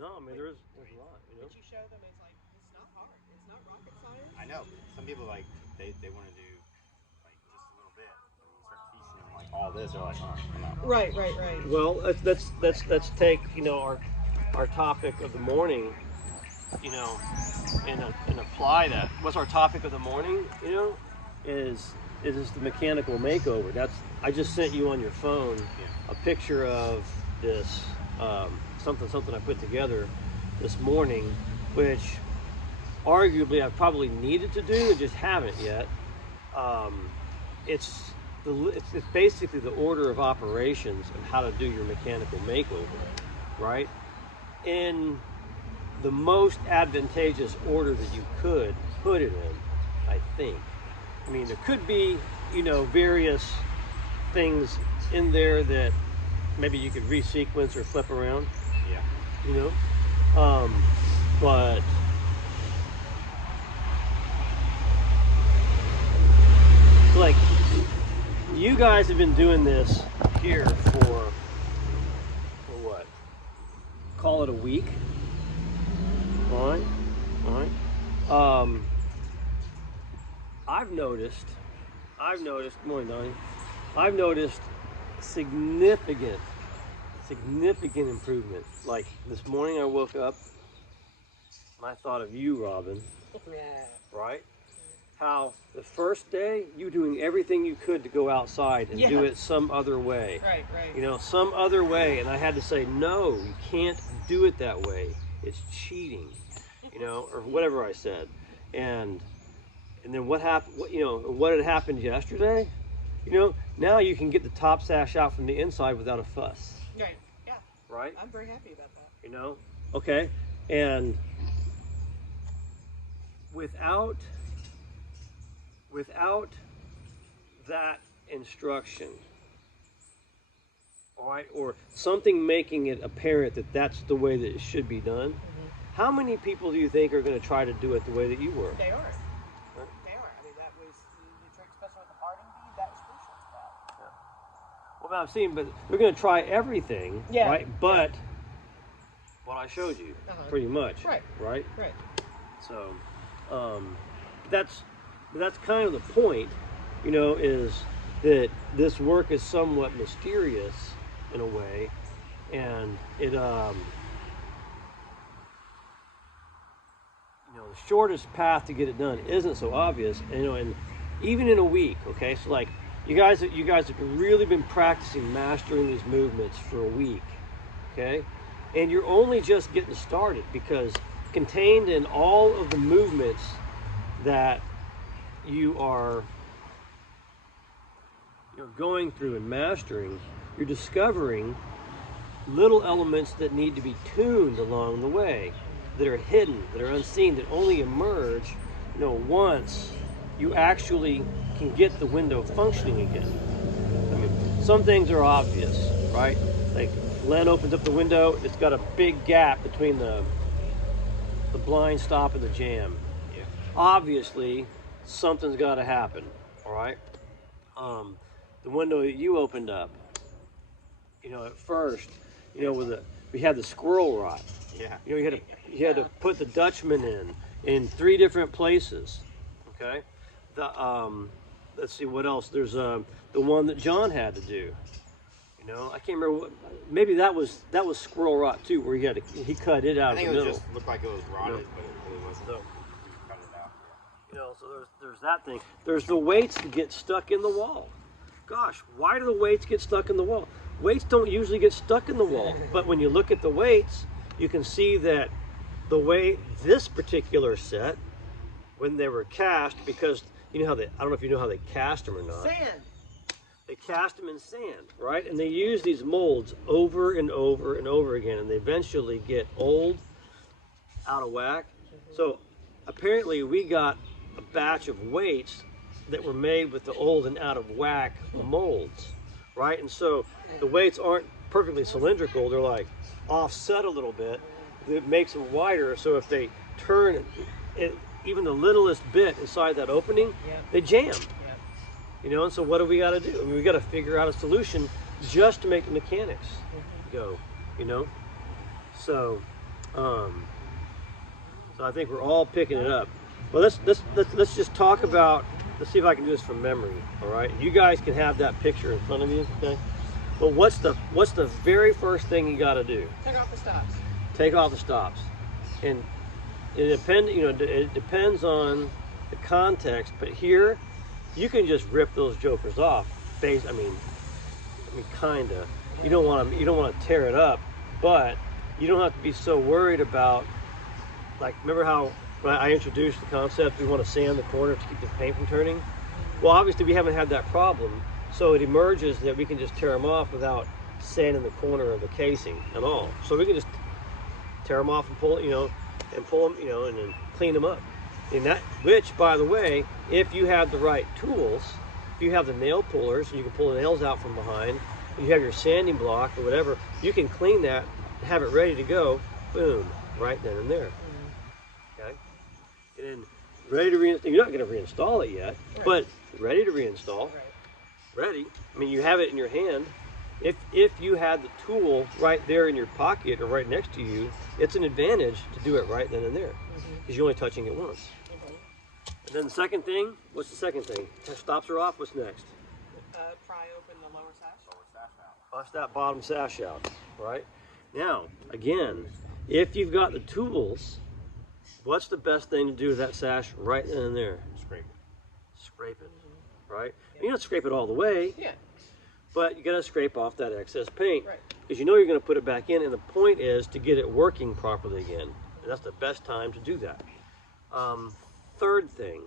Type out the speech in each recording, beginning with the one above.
No, I mean there's a lot. You know. But you show them, it's like it's not hard. It's not rocket science. I know some people like they want to do like just a little bit, and when you start teaching them like all this, they're like, oh, I'm out. Right, right, right. Well, let's take our topic of the morning, and apply that. What's our topic of the morning? Is the mechanical makeover. I just sent you on your phone a picture of this something I put together this morning, which arguably I probably needed to do and just haven't yet. It's basically the order of operations of how to do your mechanical makeover, right? In the most advantageous order that you could put it in, I think. I mean, there could be, various things in there that maybe you could resequence or flip around. Yeah. But like, you guys have been doing this here for what? Call it a week. All right. I've noticed. Good morning, Donnie. I've noticed significant improvement. Like this morning, I woke up and I thought of you, Robin. Yeah. Right? How the first day you were doing everything you could to go outside and do it some other way. Right. Some other way, and I had to say, no, you can't do it that way. It's cheating, or whatever I said. And then what happened? What had happened yesterday? Now you can get the top sash out from the inside without a fuss. Right. Yeah. Right. I'm very happy about that. Okay, and without that instruction, all right, or something making it apparent that that's the way that it should be done, how many people do you think are going to try to do it the way that you were? They are. They are. I mean, that was the trick, especially with the parting bead. That was crucial to that. Well, I've seen, but they're going to try everything, right? But what I showed you, pretty much, right? So, that's kind of the point, is that this work is somewhat mysterious in a way, and it, the shortest path to get it done isn't so obvious, and even in a week, okay, so like you guys have really been practicing mastering these movements for a week, okay, and you're only just getting started, because contained in all of the movements that you are going through and mastering, you're discovering little elements that need to be tuned along the way, that are hidden, that are unseen, that only emerge, once you actually can get the window functioning again. I mean, some things are obvious, right? Like Len opens up the window, it's got a big gap between the blind stop and the jamb. Yeah. Obviously, something's got to happen, all right? The window that you opened up, at first, we had the squirrel rot. Yeah. You had to put the Dutchman in 3 different places. Okay. Let's see what else. There's the one that John had to do. I can't remember what. Maybe that was squirrel rot too, where he cut it out of the middle. I think it just looked like it was rotted, but it really wasn't. So, cut it out. So there's that thing. There's the weights that get stuck in the wall. Gosh, why do the weights get stuck in the wall? Weights don't usually get stuck in the wall, but when you look at the weights, you can see that the way this particular set, when they were cast, because I don't know if you know how they cast them or not. Sand. They cast them in sand, right? And they use these molds over and over and over again, and they eventually get old, out of whack. So apparently we got a batch of weights that were made with the old and out of whack molds, right? And so the weights aren't perfectly cylindrical, they're like offset a little bit. It makes them wider, so if they turn it, even the littlest bit inside that opening, they jam. And so what do we got to do? I mean, we got to figure out a solution just to make the mechanics go, So So I think we're all picking it up. Well, let's just talk about. Let's see if I can do this from memory. All right, you guys can have that picture in front of you. Okay. But what's the very first thing you got to do? Take off the stops. Take off the stops, and it depends on the context. But here, you can just rip those jokers off. I mean, kinda. You don't want to tear it up, but you don't have to be so worried about. Like, remember how when I introduced the concept, we want to sand the corner to keep the paint from turning? Well, obviously we haven't had that problem, so it emerges that we can just tear them off without sanding the corner of the casing at all. So we can just tear them off and pull it, and pull them, and then clean them up. And that, which, by the way, if you have the right tools, if you have the nail pullers, and you can pull the nails out from behind, you have your sanding block or whatever, you can clean that, have it ready to go, boom, right then and there. Okay, and then ready to reinstall. You're not going to reinstall it yet, but ready to reinstall. Ready. I mean, you have it in your hand. If you had the tool right there in your pocket or right next to you, it's an advantage to do it right then and there, because you're only touching it once. And then the second thing. What's the second thing? Stops are off. What's next? Pry open the lower sash. Bust that bottom sash out. Right. Now, again, if you've got the tools. What's the best thing to do with that sash right then and there? Scrape it. Scrape it, right? And you don't scrape it all the way, but you got to scrape off that excess paint, because you know you're going to put it back in, and the point is to get it working properly again, and that's the best time to do that. Third thing.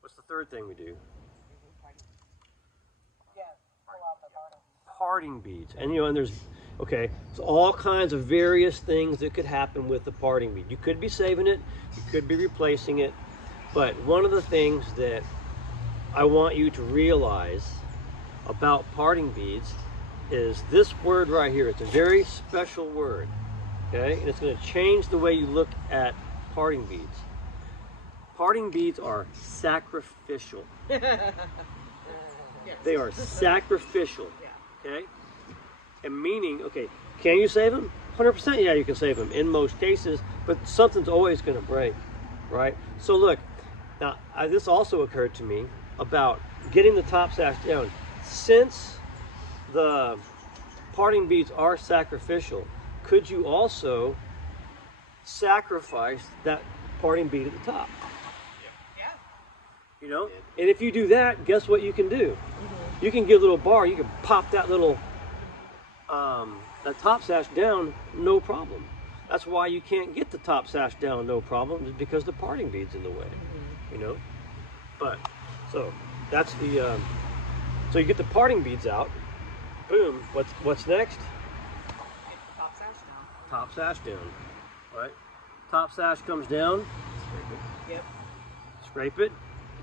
What's the third thing we do? Pull out the bottom. Parting beads, and there's. Okay, so all kinds of various things that could happen with the parting bead. You could be saving it, you could be replacing it, but one of the things that I want you to realize about parting beads is this word right here. It's a very special word, okay? And it's going to change the way you look at parting beads. Parting beads are sacrificial. They are sacrificial, okay? And meaning, okay, can you save them? 100%, yeah, you can save them in most cases, but something's always going to break, right? So look, now this also occurred to me about getting the top sash down. Since the parting beads are sacrificial, could you also sacrifice that parting bead at the top? Yeah. And if you do that, guess what you can do? You can get a little bar, you can pop that little that top sash down, no problem. That's why you can't get the top sash down, no problem, is because the parting bead's in the way, But so that's the so you get the parting beads out. Boom. What's next? Get the top sash down. Top sash down. Right. Top sash comes down. Yep. Scrape it,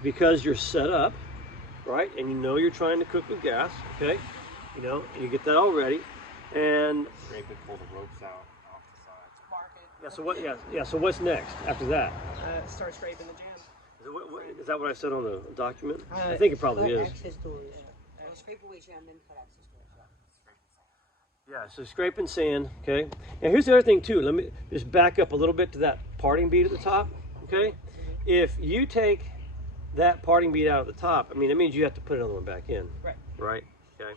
because you're set up, right? And you're trying to cook with gas. Okay. You get that all ready. And Scrape it, pull the ropes out off the side. Mark it. so what? So what's next after that? Start scraping the jam. Is that what I said on the document? I think it probably is. Access doors. Scrape away jam, then cut access doors. Yeah. So scrape and sand. Okay. Now here's the other thing too. Let me just back up a little bit to that parting bead at the top. Okay. If you take that parting bead out at the top, I mean, it means you have to put another one back in. Right. Right. Okay.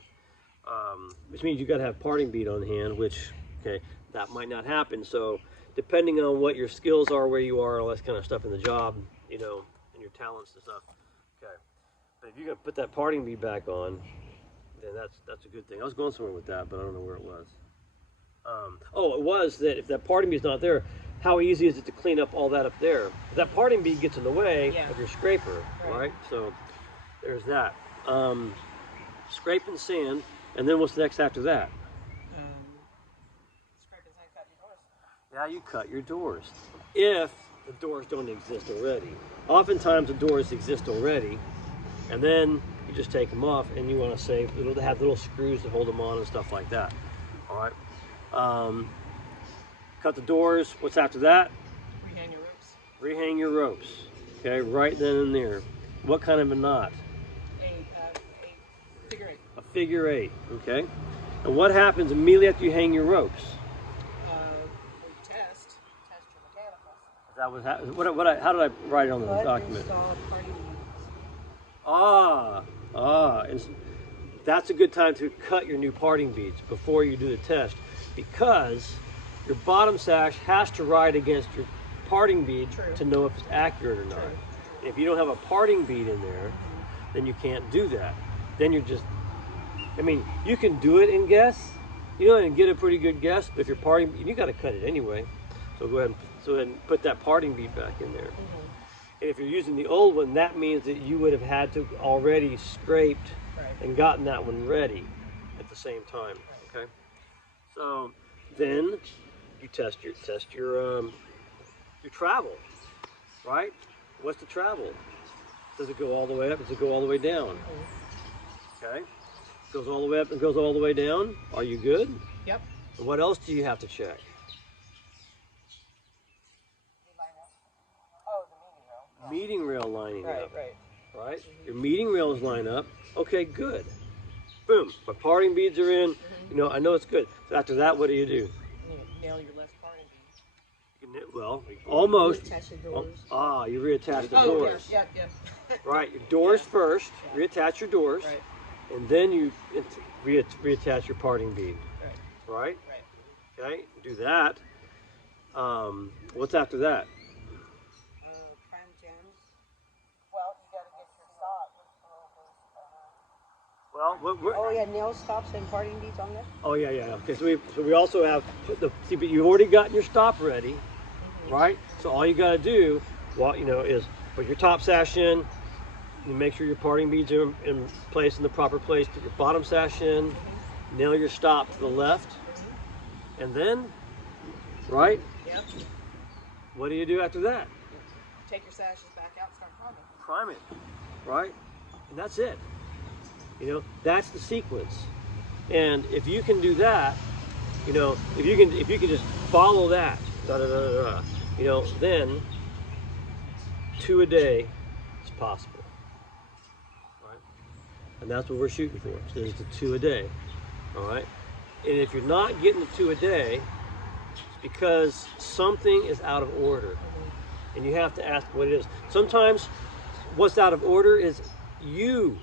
Which means you got to have parting bead on hand, which, okay, that might not happen. So depending on what your skills are, where you are, all that kind of stuff in the job, and your talents and stuff. Okay. But if you're going to put that parting bead back on, then that's a good thing. I was going somewhere with that, but I don't know where it was. It was that if that parting bead's not there, how easy is it to clean up all that up there? If that parting bead gets in the way of your scraper, right? So there's that. Scrape and sand. And then what's next after that? Scrape and sand, cut your doors. Yeah, you cut your doors. If the doors don't exist already. Oftentimes the doors exist already, and then you just take them off, and you want to save, they have little screws to hold them on and stuff like that. All right. Cut the doors. What's after that? Rehang your ropes. Rehang your ropes. Okay, right then and there. What kind of a knot? Figure eight. A figure eight. Okay. And what happens immediately after you hang your ropes? That was how did I write it on the document? And that's a good time to cut your new parting beads before you do the test, because your bottom sash has to ride against your parting bead to know if it's accurate or not. And if you don't have a parting bead in there, then you can't do that. Then you're just, I mean, you can do it and guess, and get a pretty good guess, but if your parting, you got to cut it anyway. So go ahead and put that parting bead back in there. And if you're using the old one, that means that you would have had to already scraped and gotten that one ready at the same time. Okay. So then you test your travel, right? What's the travel? Does it go all the way up? Does it go all the way down? Okay. Goes all the way up and goes all the way down. Are you good? Yep. And what else do you have to check? Meeting rail lining up. Right? Your meeting rails line up. Okay, good. Boom. My parting beads are in. I know it's good. So after that, what do? You nail your left parting bead. Well, almost. Reattach your doors. You reattach the doors. Yeah. Right, your doors first. Reattach your doors. Right. And then you reattach your parting bead. Right? Okay, do that. What's after that? Oh yeah, nail stops and parting beads on there. Oh yeah. Okay, so we also have but you've already gotten your stop ready, right? So all you got to do, is put your top sash in. You make sure your parting beads are in place in the proper place. Put your bottom sash in. Nail your stop to the left, and then, right? Yep. What do you do after that? Take your sashes back out, start priming. Prime it, right? And that's it. That's the sequence. And if you can do that, if you can just follow that, then 2 a day is possible, right? And that's what we're shooting for. So there's the 2 a day, all right? And if you're not getting the 2 a day, it's because something is out of order, and you have to ask what it is. Sometimes what's out of order is you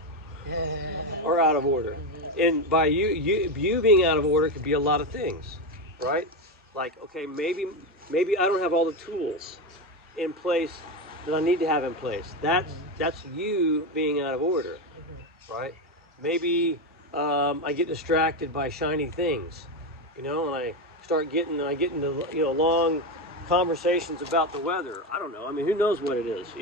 are out of order, and by you being out of order could be a lot of things, right? Like, okay, maybe I don't have all the tools in place that I need to have in place. That's you being out of order, right? Maybe I get distracted by shiny things, and I get into long conversations about the weather. I don't know. I mean, who knows what it is,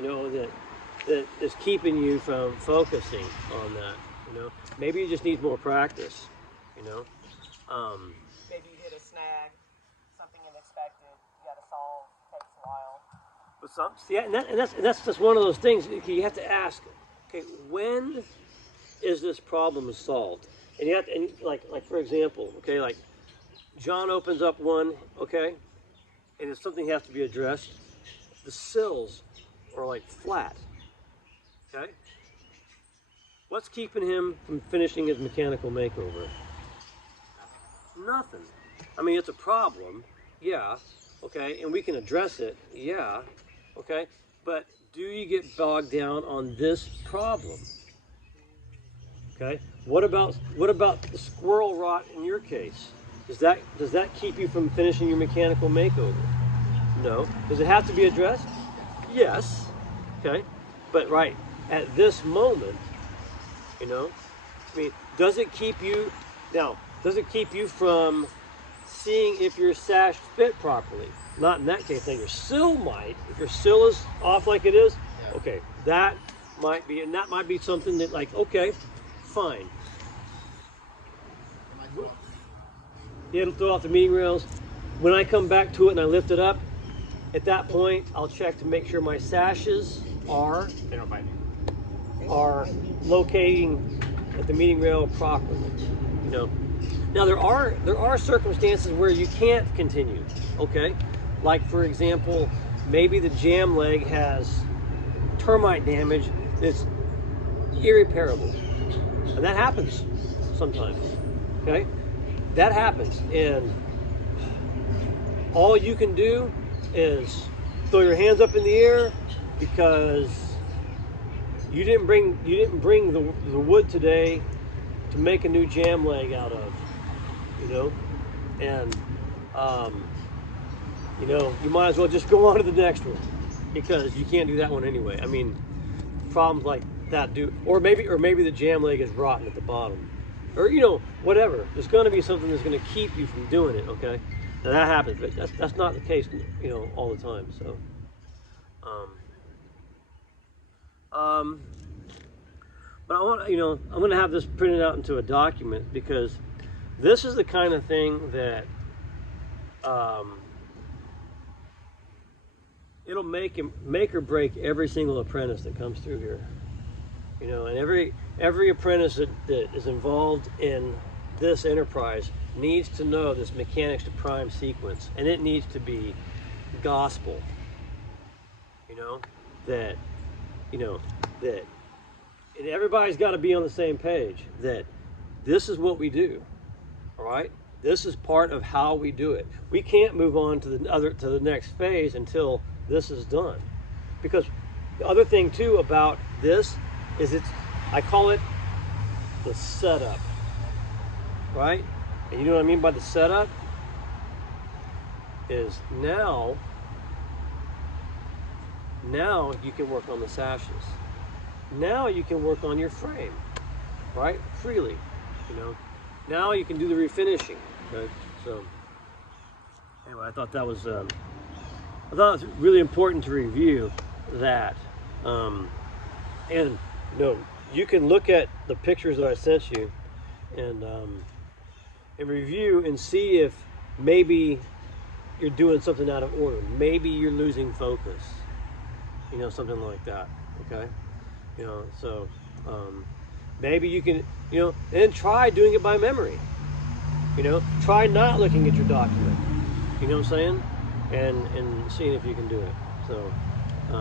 that is keeping you from focusing on that. Maybe you just need more practice. Maybe you hit a snag, something unexpected. You got to solve. Takes a while. But that's just one of those things. You have to ask, okay, when is this problem solved? And you have to, like for example, okay, like John opens up one, okay, and if something has to be addressed, the sills are like flat. Okay? What's keeping him from finishing his mechanical makeover? Nothing. I mean, it's a problem, yeah, okay, and we can address it, yeah, okay, but do you get bogged down on this problem? Okay? What about the squirrel rot in your case? Does that keep you from finishing your mechanical makeover? No. Does it have to be addressed? Yes. Okay? But right at this moment, does it keep you from seeing if your sash fit properly? Not in that case. Then your sill might. If your sill is off like it is, okay, that might be something that, like, okay, fine. It'll throw off the meeting rails. When I come back to it and I lift it up, at that point, I'll check to make sure my sashes are locating at the meeting rail properly. Now there are circumstances where you can't continue. Okay, like for example, maybe the jam leg has termite damage that's irreparable, and that happens sometimes. Okay, that happens, and all you can do is throw your hands up in the air because you didn't bring the wood today to make a new jam leg out of, you know, and you know, you might as well just go on to the next one because you can't do that one anyway. I mean, problems like that do, or maybe the jam leg is rotten at the bottom, or you know, whatever. There's going to be something that's going to keep you from doing it. Okay, now that happens, but that's not the case, you know, all the time. So, but I want, you know, I'm going to have this printed out into a document because this is the kind of thing that it'll make or break every single apprentice that comes through here. You know, and every apprentice that is involved in this enterprise needs to know this mechanics to prime sequence, and it needs to be gospel. You know, that, you know, that, and everybody's got to be on the same page that this is what we do. All right, this is part of how we do it. We can't move on to the next phase until this is done, because the other thing too about this is I call it the setup, right? And you know what I mean by the setup is now you can work on the sashes. Now you can work on your frame, right? Freely, you know. Now you can do the refinishing. Okay, so anyway, I thought it was really important to review that, and you know, you can look at the pictures that I sent you and review and see if maybe you're doing something out of order. Maybe you're losing focus. You know, something like that. Okay, you know, so maybe you can, you know, and try doing it by memory. You know, try not looking at your document. You know what I'm saying? And seeing if you can do it. So, I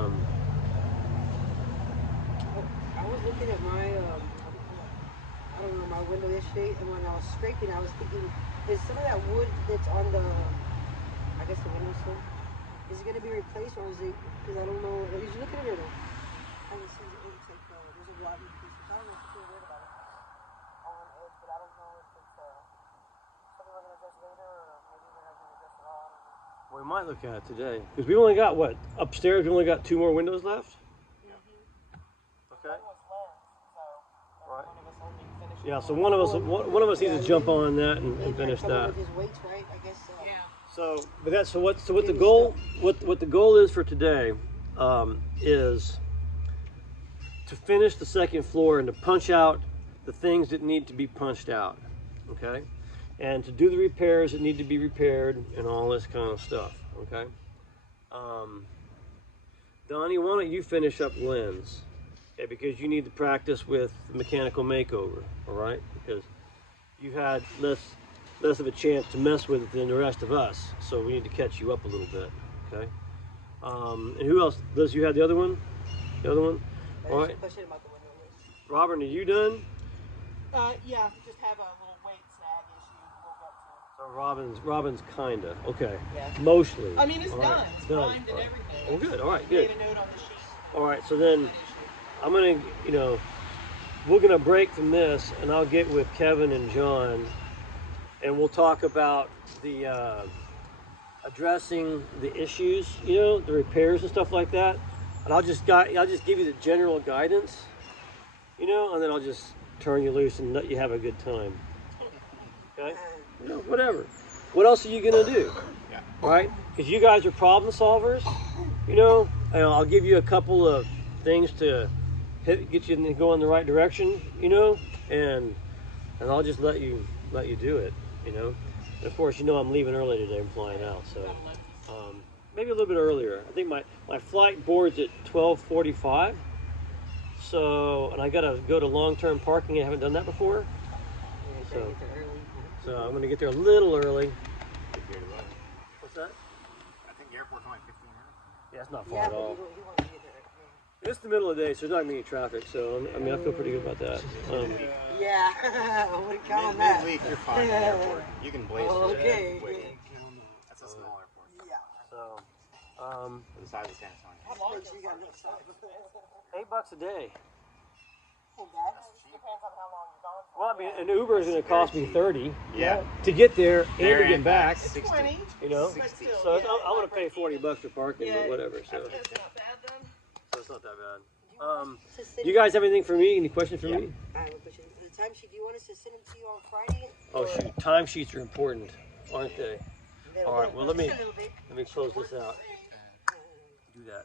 was looking at my, I don't know, my window yesterday, and when I was scraping, I was thinking, is some of that wood that's on the, I guess the windowsill, is it going to be replaced, or is it, because I don't know, did you look at it or no? I can see it looks like there's a rotten piece. I don't know if you're worried about it on edge, but I don't know if it's something we're going to address later, or maybe we're not going to address it all. we might look at it today because we only got what upstairs. We only got 2 more windows left. Okay. Right. Yeah. So one of us needs to jump on that and finish that. His weights, right? I guess so. Yeah. So, but that's what the goal. What the goal is for today is to finish the second floor and to punch out the things that need to be punched out. Okay. And to do the repairs that need to be repaired and all this kind of stuff. Okay. Donnie, why don't you finish up Lynn's? Okay, because you need to practice with the mechanical makeover. All right, because you had less of a chance to mess with it than the rest of us. So we need to catch you up a little bit. Okay. And who else? Liz, you had the other one? The other one? All right. Question about the window list. Robert, are you done? Yeah, just have a little weight snag issue we'll get to. So Robin's kinda. Okay. Yeah. Mostly. I mean, it's all done. Right. It's done. primed and everything. Well, good. All right, I good. made a note on the sheet. All right, so then I'm gonna, you know, we're gonna break from this, and I'll get with Kevin and John, and we'll talk about the addressing the issues, you know, the repairs and stuff like that. And I'll just give you the general guidance, you know, and then I'll just turn you loose and let you have a good time. Okay? You know, whatever. What else are you gonna do? Yeah. Right? Because you guys are problem solvers, you know. And I'll give you a couple of things to get you to go in the right direction, you know, and I'll just let you do it, you know. And of course, you know, I'm leaving early today. I'm flying out, so maybe a little bit earlier. I think my flight board's at 12:45. So, and I gotta go to long-term parking. I haven't done that before. So I'm gonna get there a little early. What's that? I think the airport's only 15 minutes. Yeah, it's not far at all. It's the middle of the day, so there's not many traffic. So I mean, I feel pretty good about that. Yeah, I wouldn't count on that. Midweek, you're fine at the airport. You can blaze through Okay. that quick. That's a small airport. Yeah. So, For the size of Samsung. How long Make sure you got enough size. $8 a day. Hey, Max. Depends on how long you're gone for. Well, I mean, an Uber is going to cost me 30 Yeah. to get there and There to get and back. 60. 20. You know, 60. so I'm going to pay $40 for parking, Yeah. but whatever. So That's not bad then. it's not that bad. Do you guys have anything for me? Any questions for me? I have a question. The timesheet, do you want us to send them to you on Friday? Oh or- shoot, timesheets are important, aren't they? Then All right, well let me just a little bit. close this out. Do that.